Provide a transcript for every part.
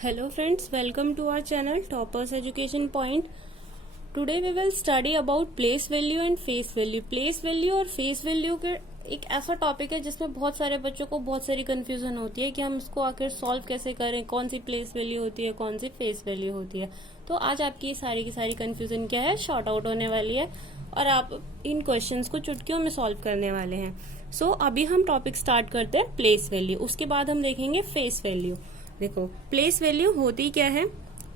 Hello friends, welcome to our channel Toppers Education Point. Today we will study about place value and face value. Place value और face value के एक ऐसा topic है जिसमें बहुत सारे बच्चों को बहुत सारी कंफ्यूजन होती है कि हम इसको आखिर सॉल्व कैसे करें, कौन सी प्लेस वैल्यू होती है, कौन सी फेस वैल्यू होती है। तो आज आपकी सारी की सारी कंफ्यूजन क्या है, शॉर्ट आउट होने वाली है और आप इन क्वेश्चंस को चुटकियों में सॉल्व करने वाले हैं। सो अभी हम टॉपिक स्टार्ट करते हैं प्लेस वैल्यू, उसके बाद हम देखेंगे फेस वैल्यू। देखो प्लेस वैल्यू होती क्या है।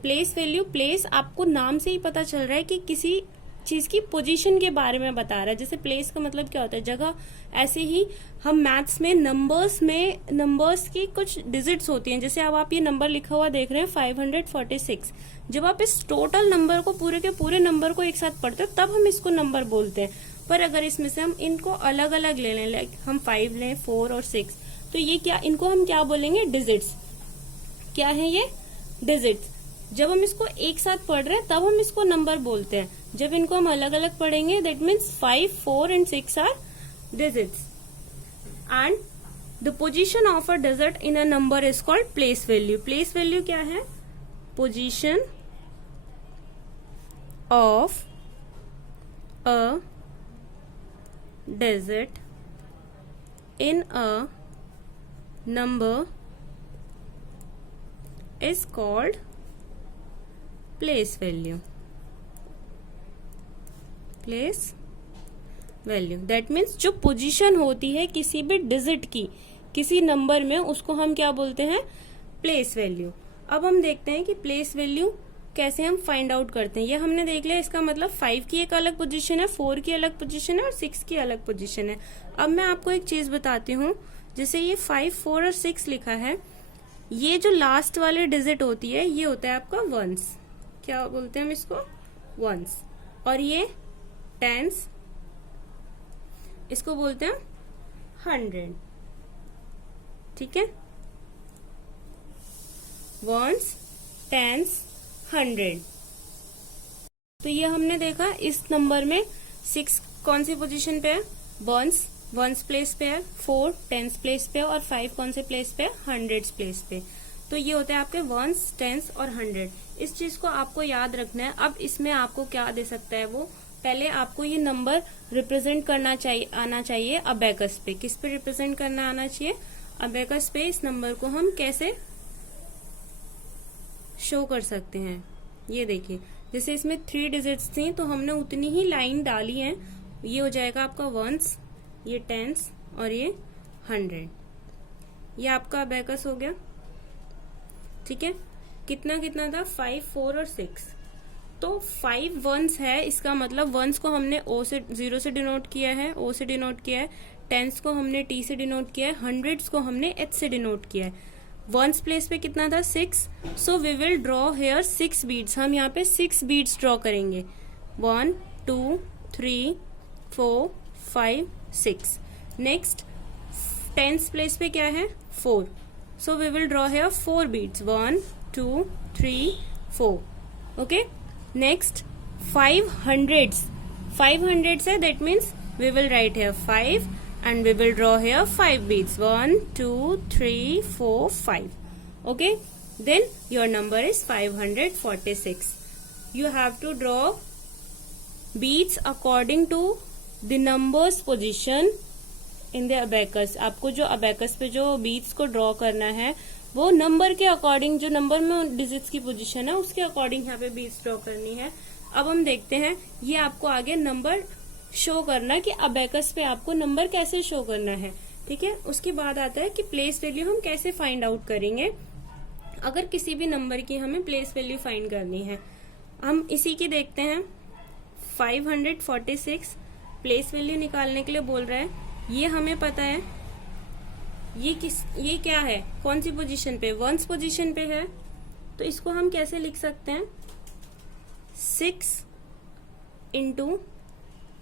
प्लेस वैल्यू, प्लेस आपको नाम से ही पता चल रहा है कि किसी चीज की पोजीशन के बारे में बता रहा है। जैसे प्लेस का मतलब क्या होता है, जगह। ऐसे ही हम मैथ्स में नंबर्स की कुछ डिजिट्स होती हैं। जैसे अब आप ये नंबर लिखा हुआ देख रहे हैं 546। जब आप इस टोटल नंबर को पूरे के पूरे नंबर को एक साथ पढ़ते हो तब हम इसको नंबर बोलते हैं। पर अगर इसमें से हम इनको अलग अलग ले लें, लाइक हम 5 लें, 4 और 6, तो ये क्या, इनको हम क्या बोलेंगे, डिजिट्स। क्या है ये, डिजिट्स। जब हम इसको एक साथ पढ़ रहे हैं तब हम इसको नंबर बोलते हैं। जब इनको हम अलग अलग पढ़ेंगे that means 5, 4 and 6 are digits. And the position of a digit in a number is called place value. Place value क्या है, position of a digit in a number is called place value. Place value that means जो position होती है किसी भी digit की किसी number में, उसको हम क्या बोलते हैं, प्लेस वैल्यू। अब हम देखते हैं कि प्लेस वैल्यू कैसे हम फाइंड आउट करते हैं। ये हमने देख लिया, इसका मतलब 5 की एक अलग पोजीशन है, 4 की अलग पोजीशन है और 6 की अलग पोजीशन है। अब मैं आपको एक चीज बताती हूँ। जैसे ये 5, 4 और 6 लिखा है, ये जो लास्ट वाली डिजिट होती है ये होता है आपका वंस। क्या बोलते हैं हम इसको, वंस। और ये टेंस, इसको बोलते हैं 100। ठीक है, वंस, टेंस, 100। तो ये हमने देखा इस नंबर में 6 कौन सी पोजीशन पे है, वंस प्लेस पे है, 4 टेंस प्लेस पे है और 5 कौन से प्लेस पे है, 100 प्लेस पे। तो ये होते हैं आपके वंस, टेंस और 100। इस चीज को आपको याद रखना है। अब इसमें आपको क्या दे सकता है, वो पहले आपको ये नंबर रिप्रेजेंट करना चाहिए, आना चाहिए अबेकस पे। किस पे रिप्रेजेंट करना आना चाहिए, अबेकस पे। इस नंबर को हम कैसे शो कर सकते हैं, ये देखिए। जैसे इसमें 3 डिजिट्स थी तो हमने उतनी ही लाइन डाली है। ये हो जाएगा आपका वंस, ये टेंस और ये 100। ये आपका अबेकस हो गया। ठीक है, कितना कितना था, 5, 4 और 6। तो 5 वंस है, इसका मतलब वंस को हमने O से 0 से डिनोट किया है, O से डिनोट किया है। टेंस को हमने T से डिनोट किया है, 100 को हमने H से डिनोट किया है। वंस प्लेस पे कितना था, 6। So we will draw here 6 beads. हम यहाँ पे 6 बीड्स ड्रॉ करेंगे। 1, 2, 3, 4, 5, 6। नेक्स्ट टेंस प्लेस पे क्या है, 4। So we will draw here 4 beads. 1, 2, 3, 4। Okay, next 500 है, that means we will write here 5 and we will draw here 5 beads. 1, 2, 3, 4, 5. Okay, then your number is 546. You have to draw beads according to the numbers position in the abacus. आपको जो abacus पे जो beads को draw करना है वो number के according, जो नंबर में डिजिट्स की पोजीशन है उसके अकॉर्डिंग यहाँ पे beads draw करनी है। अब हम देखते हैं, ये आपको आगे नंबर शो करना कि अबेकस पे आपको नंबर कैसे शो करना है। ठीक है, उसके बाद आता है कि प्लेस वैल्यू हम कैसे फाइंड आउट करेंगे अगर किसी भी नंबर की हमें प्लेस वैल्यू फाइंड करनी है। हम इसी की देखते हैं। 546 प्लेस वैल्यू निकालने के लिए बोल रहा है। ये हमें पता है ये क्या है, कौन सी पोजीशन पे, वंस पोजीशन पे है। तो इसको हम कैसे लिख सकते हैं, 6 इंटू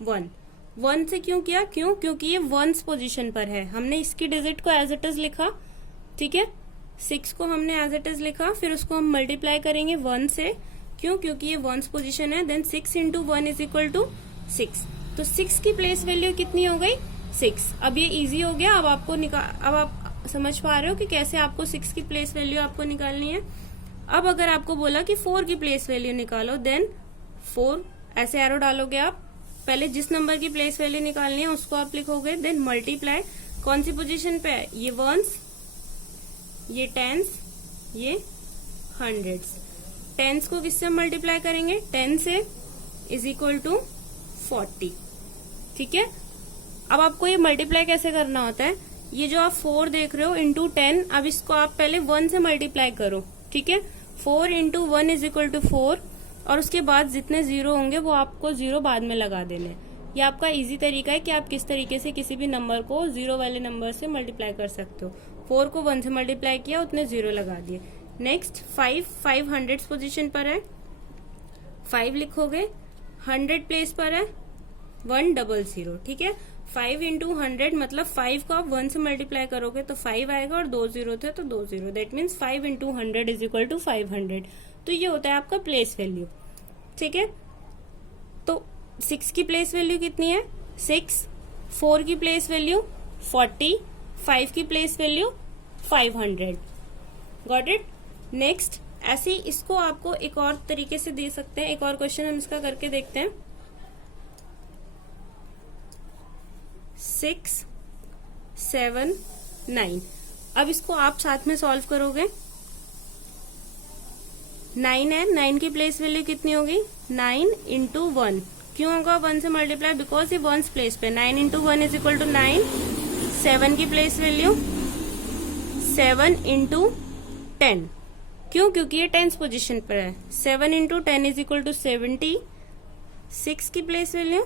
1 से क्यों किया, क्योंकि ये वंस पोजीशन पर है। हमने इसकी डिजिट को एज इट इज लिखा। ठीक है, 6 को हमने एज इट इज लिखा, फिर उसको हम मल्टीप्लाई करेंगे 1 से। क्योंकि ये वंस पोजीशन है। Then 6 into 1 is equal to 6। तो 6 की प्लेस वैल्यू कितनी हो गई, 6। अब ये इजी हो गया। अब आप समझ पा रहे हो कि कैसे आपको 6 की प्लेस वैल्यू आपको निकालनी है। अब अगर आपको बोला कि 4 की प्लेस वैल्यू निकालो, देन 4 ऐसे एरो डालोगे आप, पहले जिस नंबर की प्लेस वैल्यू निकालनी है उसको आप लिखोगे, देन मल्टीप्लाई, कौन सी पोजीशन पे है, ये वंस, ये टेंस, ये हंड्रेड्स। टेंस को किससे मल्टीप्लाई करेंगे, 10 से, इज इक्वल टू 40। ठीक है, अब आपको ये मल्टीप्लाई कैसे करना होता है, ये जो आप 4 देख रहे हो इंटू 10, अब इसको आप पहले 1 से मल्टीप्लाई करो। ठीक है, 4 इंटू 1 इज इक्वल टू 4, और उसके बाद जितने जीरो होंगे वो आपको जीरो बाद में लगा देने। ये आपका इजी तरीका है कि आप किस तरीके से किसी भी नंबर को जीरो वाले नंबर से मल्टीप्लाई कर सकते हो। 4 को 1 से मल्टीप्लाई किया, उतने जीरो लगा दिए। नेक्स्ट 5 हंड्रेड्स पोजीशन पर है, 5 लिखोगे, 100 प्लेस पर है, 100। ठीक है, 5 इंटू 100 मतलब 5 को आप 1 से मल्टीप्लाई करोगे तो 5 आएगा, और 2 जीरो थे तो 2 zero, that means 5 into 100 is equal to 500। तो ये होता है आपका प्लेस वैल्यू। ठीक है, तो 6 की प्लेस वैल्यू कितनी है, 6, 4 की प्लेस वैल्यू 40, 5 की place value 500। Got it. Next ऐसे ही इसको आपको एक और तरीके से दे सकते हैं, एक और क्वेश्चन हम इसका करके देखते हैं। 6, 7, 9। अब इसको आप साथ में सॉल्व करोगे, 9 है, 9 की प्लेस वैल्यू कितनी होगी, 9 इंटू 1। क्यों होगा 1 से मल्टीप्लाई, बिकॉज ये 1 प्लेस पे, 9 इंटू 1 इज इक्वल टू 9। 7 की प्लेस वैल्यू 7 इंटू 10, क्यों, क्योंकि ये 10th पोजीशन पर है। 7 इंटू 10 इज इक्वल टू 70। 6 की place value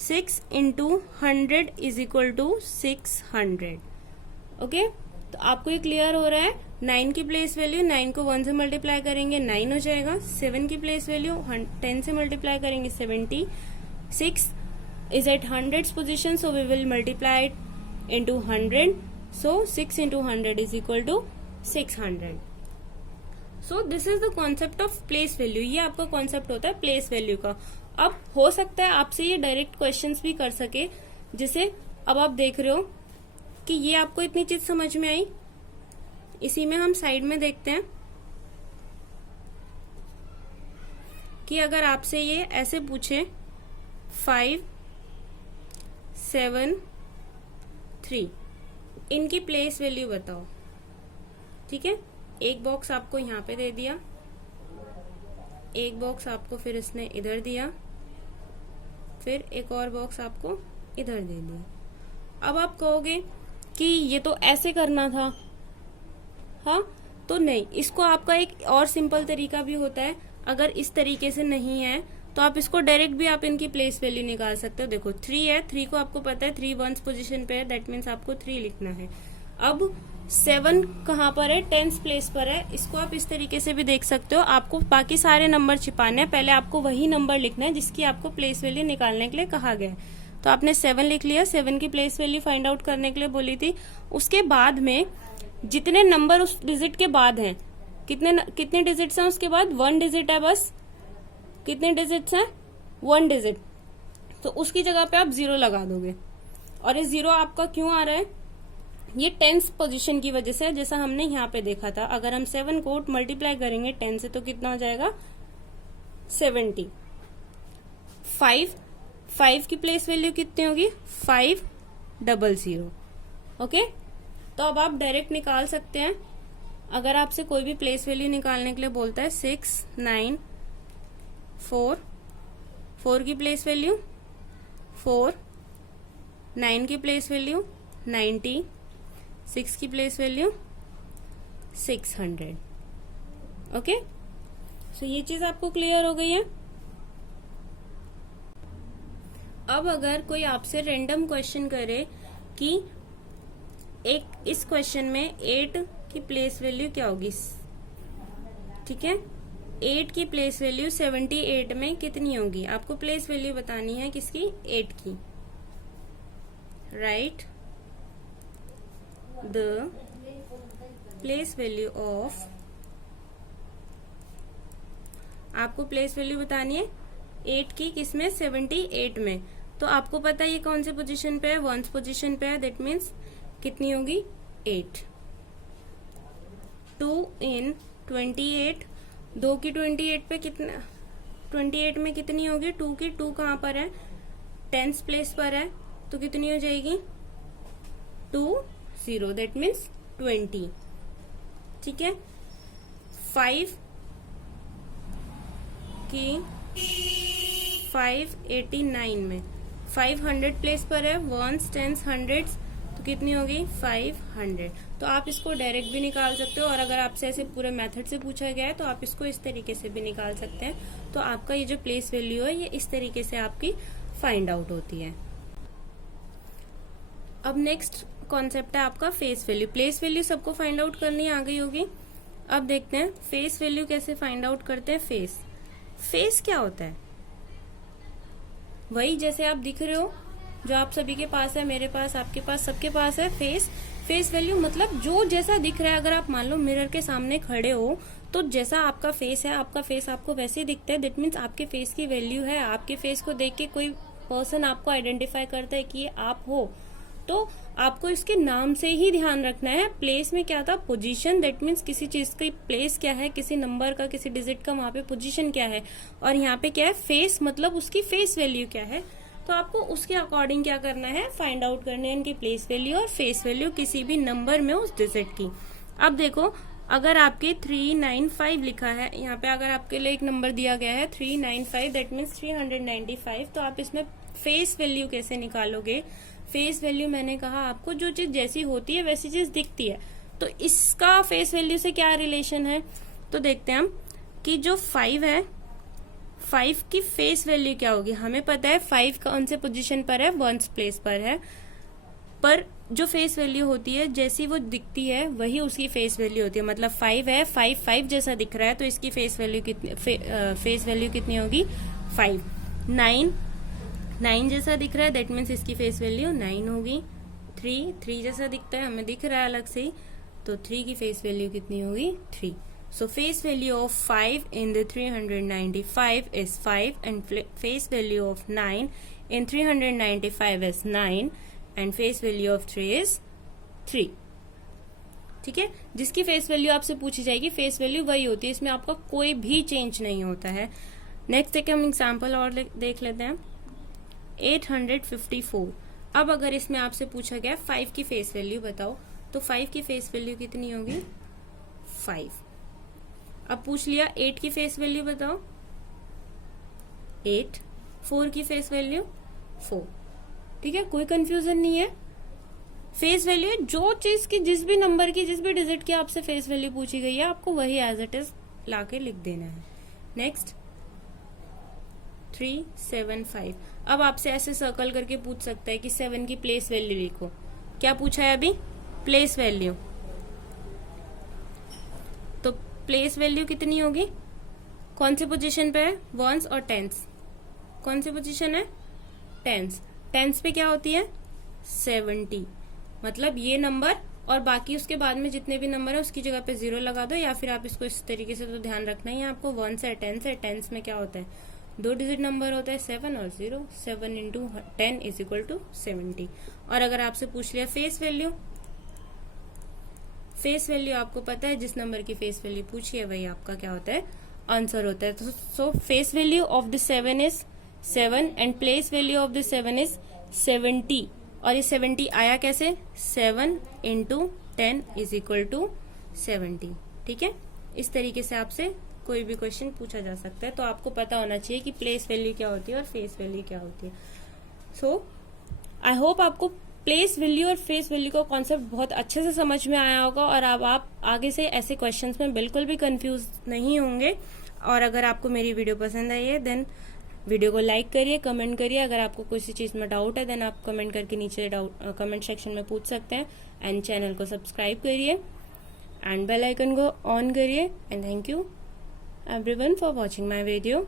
6 into 100 is equal to 600। Okay, तो आपको ये क्लियर हो रहा है। 9 की प्लेस वैल्यू, 9 को 1 से मल्टीप्लाई करेंगे 9 हो जाएगा। 7 की प्लेस वैल्यू 10 से मल्टीप्लाई करेंगे 70। 6 is at 100th position, so we will multiply it into 100। So 6 into 100 is equal to 600। So this is the concept of place value. ये आपका कॉन्सेप्ट होता है प्लेस वैल्यू का। अब हो सकता है आपसे ये डायरेक्ट क्वेश्चंस भी कर सके, जैसे अब आप देख रहे हो कि ये आपको इतनी चीज समझ में आई। इसी में हम साइड में देखते हैं कि अगर आपसे ये ऐसे पूछे 5, 7, 3, इनकी प्लेस वैल्यू बताओ। ठीक है, एक बॉक्स आपको यहाँ पे दे दिया, एक बॉक्स आपको फिर इसने इधर दिया, फिर एक और बॉक्स आपको इधर दे दिया। अब आप कहोगे कि ये तो ऐसे करना था, हाँ, तो नहीं, इसको आपका एक और सिंपल तरीका भी होता है। अगर इस तरीके से नहीं है तो आप इसको डायरेक्ट भी आप इनकी प्लेस वैल्यू निकाल सकते हो। देखो 3 है, 3 को आपको पता है 3 1st पोजीशन पे है, दैट मीन्स आपको 3 लिखना है। अब 7 कहाँ पर है, 10th प्लेस पर है। इसको आप इस तरीके से भी देख सकते हो। आपको बाकी सारे नंबर छिपाने हैं, पहले आपको वही नंबर लिखना है जिसकी आपको प्लेस वैल्यू निकालने के लिए कहा गया है। तो आपने 7 लिख लिया, 7 की प्लेस वैल्यू फाइंड आउट करने के लिए बोली थी। उसके बाद में जितने नंबर उस डिजिट के बाद हैं, कितने डिजिट्स हैं उसके बाद, 1 डिजिट है बस। कितने डिजिट्स हैं, 1 डिजिट, तो उसकी जगह पे आप 0 लगा दोगे। और ये 0 आपका क्यों आ रहा है, ये 10th पोजीशन की वजह से, जैसा हमने यहाँ पे देखा था। अगर हम 7 को मल्टीप्लाई करेंगे 10 से तो कितना हो जाएगा, 70। 5 की प्लेस वैल्यू कितनी होगी, 500। ओके, तो अब आप डायरेक्ट निकाल सकते हैं। अगर आपसे कोई भी प्लेस वैल्यू निकालने के लिए बोलता है 6, 9, 4 की प्लेस वैल्यू 4, 9 की प्लेस वैल्यू 90, 6 की प्लेस वैल्यू 600। ओके, सो ये चीज आपको क्लियर हो गई है। अब अगर कोई आपसे रैंडम क्वेश्चन करे कि एक इस क्वेश्चन में 8 की प्लेस वैल्यू क्या होगी, ठीक है, 8 की प्लेस वैल्यू 78 में कितनी होगी, आपको प्लेस वैल्यू बतानी है किसकी, 8 की। Right the place value of, आपको प्लेस वैल्यू बतानी है 8 की, किसमें, 78 में। तो आपको पता है ये कौन से पोजीशन पे है, 1st पोजीशन पे है, दैट मीन्स कितनी होगी, 8। 2 in 28, 2 की 28 पे कितना, 28 में कितनी होगी, 2 की 2 कहाँ पर है, 10th प्लेस पर है, तो कितनी हो जाएगी 20, दैट मीन्स 20। ठीक है, 5 की 589 में 500 प्लेस पर है, 1s 10s 100s, तो कितनी होगी 500। तो आप इसको डायरेक्ट भी निकाल सकते हो, और अगर आपसे ऐसे पूरे मेथड से पूछा गया है तो आप इसको इस तरीके से भी निकाल सकते हैं। तो आपका ये जो प्लेस वैल्यू है ये इस तरीके से आपकी फाइंड आउट होती है। अब नेक्स्ट कॉन्सेप्ट है आपका फेस वैल्यू। प्लेस वैल्यू सबको फाइंड आउट करनी आ गई होगी। अब देखते हैं फेस वैल्यू कैसे फाइंड आउट करते हैं। फेस क्या होता है, वही जैसे आप दिख रहे हो, जो आप सभी के पास है, मेरे पास, आपके पास, सबके पास है फेस वैल्यू। मतलब जो जैसा दिख रहा है, अगर आप मान लो मिरर के सामने खड़े हो तो जैसा आपका फेस है, आपका फेस आपको वैसे ही दिखता है। दैट मीन्स आपके फेस की वैल्यू है। आपके फेस को देख के कोई पर्सन आपको आइडेंटिफाई करता है कि ये आप हो, तो आपको इसके नाम से ही ध्यान रखना है। प्लेस में क्या था, पोजीशन। दैट मीन्स किसी चीज की प्लेस क्या है, किसी नंबर का, किसी डिजिट का वहां पे पोजीशन क्या है, और यहाँ पे क्या है फेस, मतलब उसकी फेस वैल्यू क्या है। तो आपको उसके अकॉर्डिंग क्या करना है, फाइंड आउट करने है इनकी प्लेस वैल्यू और फेस वैल्यू किसी भी नंबर में उस डिजिट की। अब देखो, अगर आपके 395 लिखा है यहाँ पे, अगर आपके लिए एक नंबर दिया गया है 395, दैट मीन्स 395, तो आप इसमें फेस वैल्यू कैसे निकालोगे। फेस वैल्यू मैंने कहा आपको, जो चीज जैसी होती है वैसी चीज दिखती है। तो इसका फेस वैल्यू से क्या रिलेशन है, तो देखते हैं हम कि जो 5 है, 5 की फेस वैल्यू क्या होगी। हमें पता है 5 कौन से पोजीशन पर है, 1st प्लेस पर है, पर जो फेस वैल्यू होती है जैसी वो दिखती है वही उसकी फेस वैल्यू होती है। मतलब 5 है, 5 जैसा दिख रहा है, तो इसकी फेस वैल्यू कितनी होगी 5। 9 जैसा दिख रहा है, दैट मीन्स इसकी फेस वैल्यू 9 होगी। 3 जैसा दिखता है, हमें दिख रहा है अलग से ही, तो 3 की फेस वैल्यू कितनी होगी 3। So face value of 5 in the 395 is 5, and face value of 9 in 395 is 9, and face value of 3 is 3। ठीक है, जिसकी फेस वैल्यू आपसे पूछी जाएगी फेस वैल्यू वही होती है, इसमें आपका कोई भी चेंज नहीं होता है। नेक्स्ट देखिए हम एग्जाम्पल और देख लेते हैं। 854। अब अगर इसमें आपसे पूछा गया 5 की फेस वैल्यू बताओ, तो 5 की फेस वैल्यू कितनी होगी 5। अब पूछ लिया 8 की फेस वैल्यू बताओ, 8। 4 की फेस वैल्यू 4। ठीक है, कोई कंफ्यूजन नहीं है। फेस वैल्यू जो चीज की, जिस भी नंबर की, जिस भी डिजिट की आपसे फेस वैल्यू पूछी गई है, आपको वही एज इट इज लाके लिख देना है। नेक्स्ट 375। अब आपसे ऐसे सर्कल करके पूछ सकता है कि 7 की प्लेस वैल्यू लिखो। क्या पूछा है अभी, प्लेस वैल्यू। तो प्लेस वैल्यू कितनी होगी, कौन सी पोजीशन पे है, 1s और 10s। कौन सी पोजीशन है 10s पे क्या होती है 70। मतलब ये नंबर और बाकी उसके बाद में जितने भी नंबर है उसकी जगह पे 0 लगा दो, या फिर आप इसको इस तरीके से तो ध्यान रखना ही है आपको। 1 से 10 से 10s में क्या होता है, 2 डिजिट नंबर होता है 7 और 0। 7 इंटू 10 इज इक्वल टू 70। और अगर आपसे पूछ लिया फेस वैल्यू, फेस वैल्यू आपको पता है जिस नंबर की फेस वैल्यू पूछी है वही आपका क्या होता है, आंसर होता है। तो सो face value of the 7 is 7, and place value of the 7 is 70। और ये 70 आया कैसे, 7 इंटू 10 इज इक्वल टू 70। ठीक है, इस तरीके से आपसे कोई भी क्वेश्चन पूछा जा सकता है। तो आपको पता होना चाहिए कि प्लेस वैल्यू क्या होती है और फेस वैल्यू क्या होती है। सो आई होप आपको प्लेस वैल्यू और फेस वैल्यू का कॉन्सेप्ट बहुत अच्छे से समझ में आया होगा, और अब आप आगे से ऐसे क्वेश्चंस में बिल्कुल भी कंफ्यूज नहीं होंगे। और अगर आपको मेरी वीडियो पसंद आई है देन वीडियो को लाइक करिए, कमेंट करिए। अगर आपको किसी चीज में डाउट है देन आप कमेंट करके नीचे कमेंट सेक्शन में पूछ सकते हैं। एंड चैनल को सब्सक्राइब करिए एंड बेल आइकन को ऑन करिए। And thank you everyone for watching my video.